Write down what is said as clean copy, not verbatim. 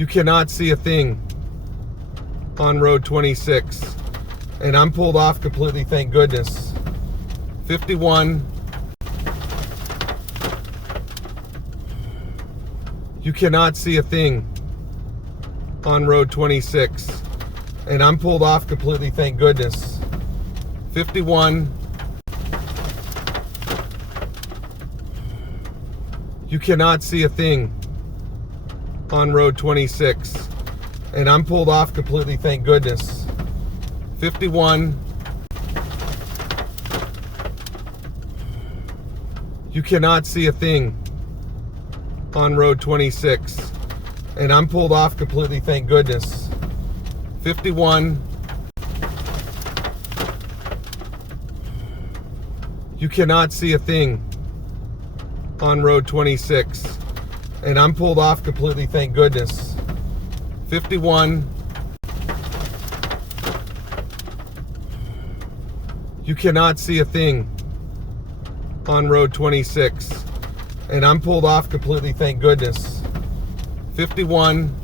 You cannot see a thing on road 26. And I'm pulled off completely, thank goodness. 51. You cannot see a thing on road 26. And I'm pulled off completely, thank goodness. 51. You cannot see a thing on road 26. And I'm pulled off completely, thank goodness. 51. You cannot see a thing on road 26. And I'm pulled off completely, thank goodness. 51. You cannot see a thing on road 26. And I'm pulled off completely, thank goodness. 51. You cannot see a thing on road 26. And I'm pulled off completely, thank goodness. 51. You cannot see a thing on road 26. And I'm pulled off completely, thank goodness. 51. You cannot see a thing on road 26. And I'm pulled off completely, thank goodness. 51. You cannot see a thing on road 26. And I'm pulled off completely, thank goodness. 51.